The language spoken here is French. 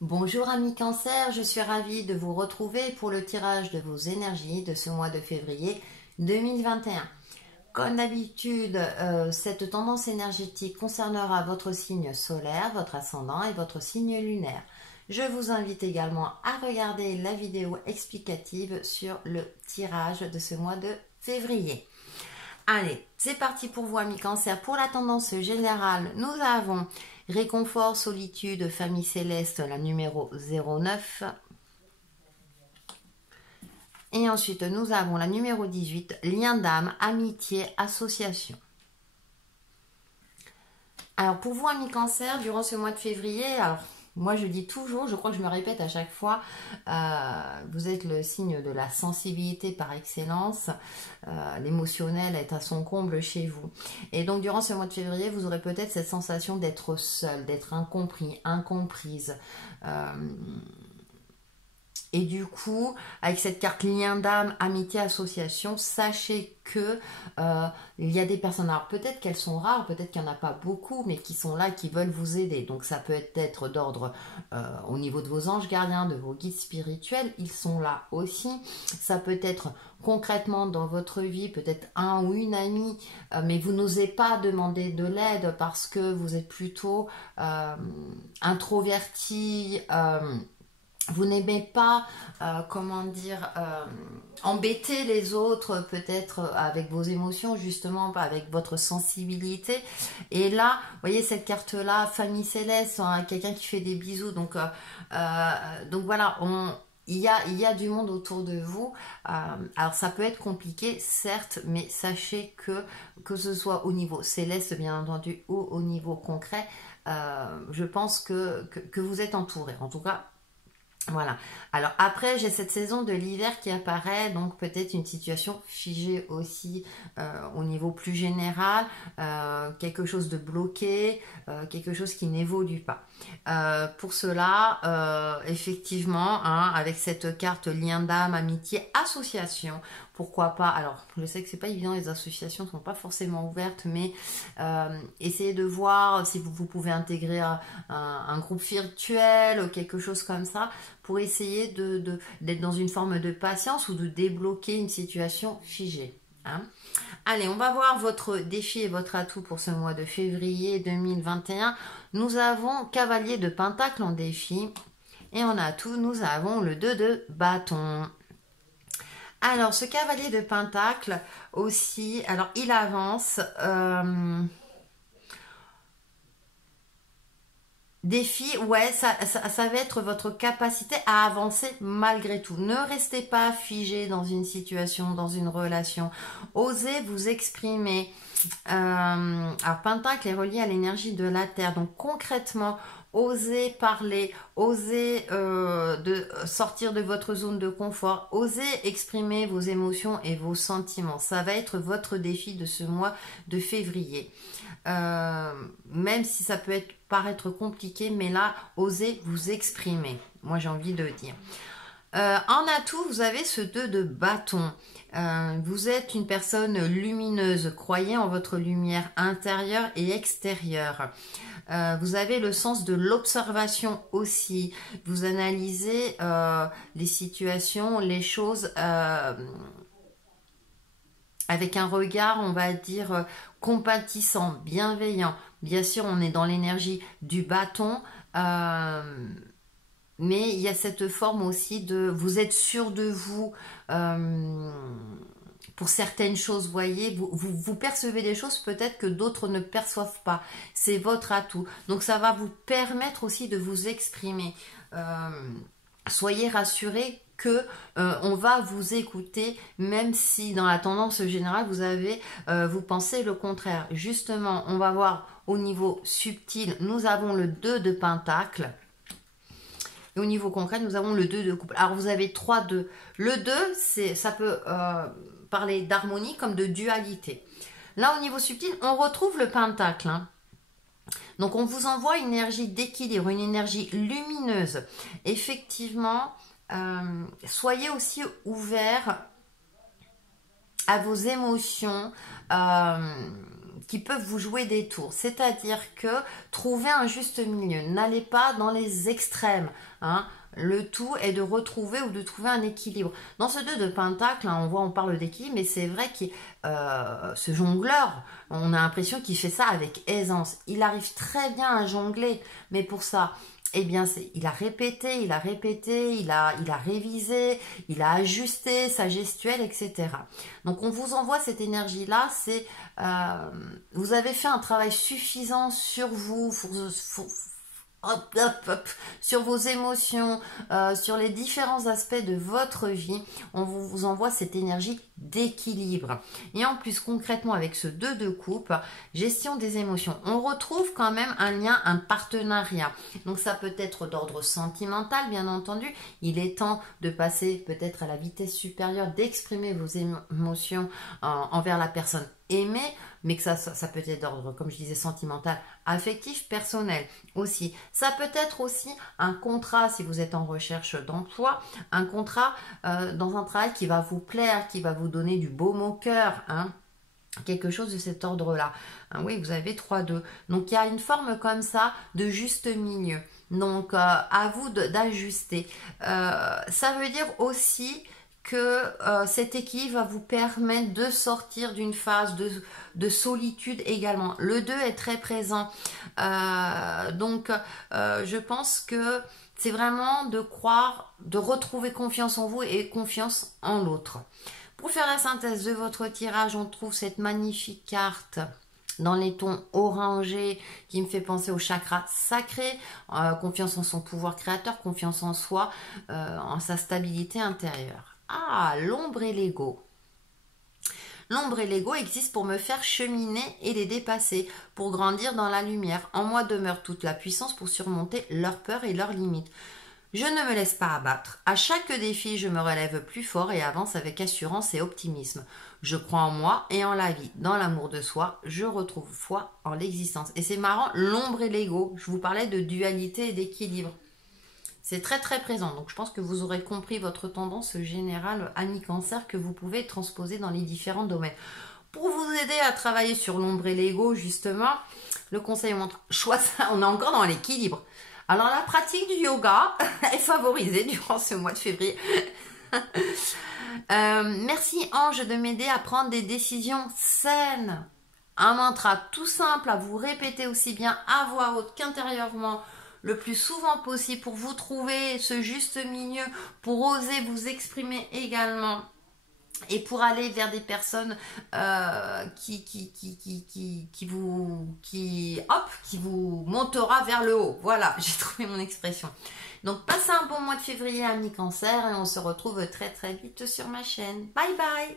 Bonjour amis Cancer, je suis ravie de vous retrouver pour le tirage de vos énergies de ce mois de février 2021. Comme d'habitude, cette tendance énergétique concernera votre signe solaire, votre ascendant et votre signe lunaire. Je vous invite également à regarder la vidéo explicative sur le tirage de ce mois de février. Allez, c'est parti pour vous amis Cancer. Pour la tendance générale, nous avons réconfort, solitude, famille céleste, la numéro 09. Et ensuite, nous avons la numéro 18, lien d'âme, amitié, association. Alors, pour vous amis Cancer, durant ce mois de février, alors moi je dis toujours, je crois que je me répète à chaque fois, vous êtes le signe de la sensibilité par excellence, l'émotionnel est à son comble chez vous. Et donc durant ce mois de février, vous aurez peut-être cette sensation d'être seul, d'être incompris, incomprise. Et du coup, avec cette carte lien d'âme, amitié, association, sachez que il y a des personnes, alors peut-être qu'elles sont rares, peut-être qu'il n'y en a pas beaucoup, mais qui sont là, qui veulent vous aider. Donc ça peut être d'ordre au niveau de vos anges gardiens, de vos guides spirituels, ils sont là aussi. Ça peut être concrètement dans votre vie, peut-être un ou une amie, mais vous n'osez pas demander de l'aide parce que vous êtes plutôt introverti, vous n'aimez pas, embêter les autres, peut-être avec vos émotions, justement, avec votre sensibilité. Et là, vous voyez cette carte-là, famille céleste, hein, quelqu'un qui fait des bisous. Donc voilà, il y a du monde autour de vous. Alors ça peut être compliqué, certes, mais sachez que ce soit au niveau céleste, bien entendu, ou au niveau concret, je pense que vous êtes entouré. En tout cas, voilà. Alors après, j'ai cette saison de l'hiver qui apparaît, donc peut-être une situation figée aussi au niveau plus général, quelque chose de bloqué, quelque chose qui n'évolue pas. Pour cela, effectivement, hein, avec cette carte lien d'âme, amitié, association, pourquoi pas, alors je sais que c'est pas évident, les associations sont pas forcément ouvertes, mais essayez de voir si vous pouvez intégrer un groupe virtuel ou quelque chose comme ça, pour essayer d'être dans une forme de patience ou de débloquer une situation figée. Hein. Allez, on va voir votre défi et votre atout pour ce mois de février 2021. Nous avons Cavalier de Pentacle en défi et en atout, nous avons le 2 de bâton. Alors, ce Cavalier de Pentacle aussi, alors il avance... Défi, ouais, ça va être votre capacité à avancer malgré tout. Ne restez pas figé dans une situation, dans une relation. Osez vous exprimer. Alors, Pentacle est relié à l'énergie de la Terre. Donc, concrètement, osez parler, osez sortir de votre zone de confort, osez exprimer vos émotions et vos sentiments. Ça va être votre défi de ce mois de février. Même si ça peut paraître compliqué, mais là, osez vous exprimer. Moi, j'ai envie de dire. En atout, vous avez ce 2 de bâton. Vous êtes une personne lumineuse. Croyez en votre lumière intérieure et extérieure. Vous avez le sens de l'observation aussi. Vous analysez les situations, les choses avec un regard, on va dire, compatissant, bienveillant. Bien sûr, on est dans l'énergie du bâton, mais il y a cette forme aussi de... Vous êtes sûr de vous pour certaines choses, vous voyez, vous percevez des choses peut-être que d'autres ne perçoivent pas. C'est votre atout. Donc, ça va vous permettre aussi de vous exprimer. Soyez rassurés que on va vous écouter, même si dans la tendance générale vous pensez le contraire. Justement, on va voir au niveau subtil, nous avons le 2 de Pentacle. Et au niveau concret, nous avons le 2 de couple. Alors vous avez 3 2. Le 2, ça peut parler d'harmonie comme de dualité. Là, au niveau subtil, on retrouve le Pentacle. Hein. Donc on vous envoie une énergie d'équilibre, une énergie lumineuse. Effectivement, soyez aussi ouverts à vos émotions qui peuvent vous jouer des tours. C'est-à-dire que trouvez un juste milieu. N'allez pas dans les extrêmes. Hein. Le tout est de retrouver ou de trouver un équilibre. Dans ce 2 de Pentacle, hein, on parle d'équilibre, mais c'est vrai que ce jongleur, on a l'impression qu'il fait ça avec aisance. Il arrive très bien à jongler, mais pour ça, eh bien, il a répété, il a révisé, il a ajusté sa gestuelle, etc. Donc, on vous envoie cette énergie-là, vous avez fait un travail suffisant sur vous, sur vos émotions, sur les différents aspects de votre vie. On vous envoie cette énergie d'équilibre. Et en plus, concrètement, avec ce 2 de coupe, gestion des émotions, on retrouve quand même un lien, un partenariat. Donc ça peut être d'ordre sentimental, bien entendu. Il est temps de passer peut-être à la vitesse supérieure, d'exprimer vos émotions envers la personne aimée, mais que ça peut être d'ordre, comme je disais, sentimental, affectif, personnel aussi. Ça peut être aussi un contrat, si vous êtes en recherche d'emploi, un contrat dans un travail qui va vous plaire, qui va vous donner du baume au cœur, hein, quelque chose de cet ordre-là. Hein, oui, vous avez 3-2. Donc, il y a une forme comme ça de juste milieu. Donc, à vous d'ajuster. Ça veut dire aussi que cet équilibre va vous permettre de sortir d'une phase de solitude également. Le 2 est très présent. Donc, je pense que c'est vraiment de croire, de retrouver confiance en vous et confiance en l'autre. Pour faire la synthèse de votre tirage, on trouve cette magnifique carte dans les tons orangés qui me fait penser au chakra sacré, confiance en son pouvoir créateur, confiance en soi, en sa stabilité intérieure. Ah, l'ombre et l'ego. L'ombre et l'ego existent pour me faire cheminer et les dépasser, pour grandir dans la lumière. En moi demeure toute la puissance pour surmonter leurs peurs et leurs limites. Je ne me laisse pas abattre. À chaque défi, je me relève plus fort et avance avec assurance et optimisme. Je crois en moi et en la vie. Dans l'amour de soi, je retrouve foi en l'existence. Et c'est marrant, l'ombre et l'ego. Je vous parlais de dualité et d'équilibre. C'est très très présent, donc je pense que vous aurez compris votre tendance générale Annie Cancer que vous pouvez transposer dans les différents domaines. Pour vous aider à travailler sur l'ombre et l'ego, justement, le conseil montre, on est encore dans l'équilibre. Alors la pratique du yoga est favorisée durant ce mois de février. Merci Ange de m'aider à prendre des décisions saines. Un mantra tout simple à vous répéter aussi bien à voix haute qu'intérieurement, le plus souvent possible pour vous trouver ce juste milieu, pour oser vous exprimer également et pour aller vers des personnes qui vous montera vers le haut. Voilà, j'ai trouvé mon expression. Donc passez un bon mois de février, amis Cancer, et on se retrouve très très vite sur ma chaîne. Bye bye.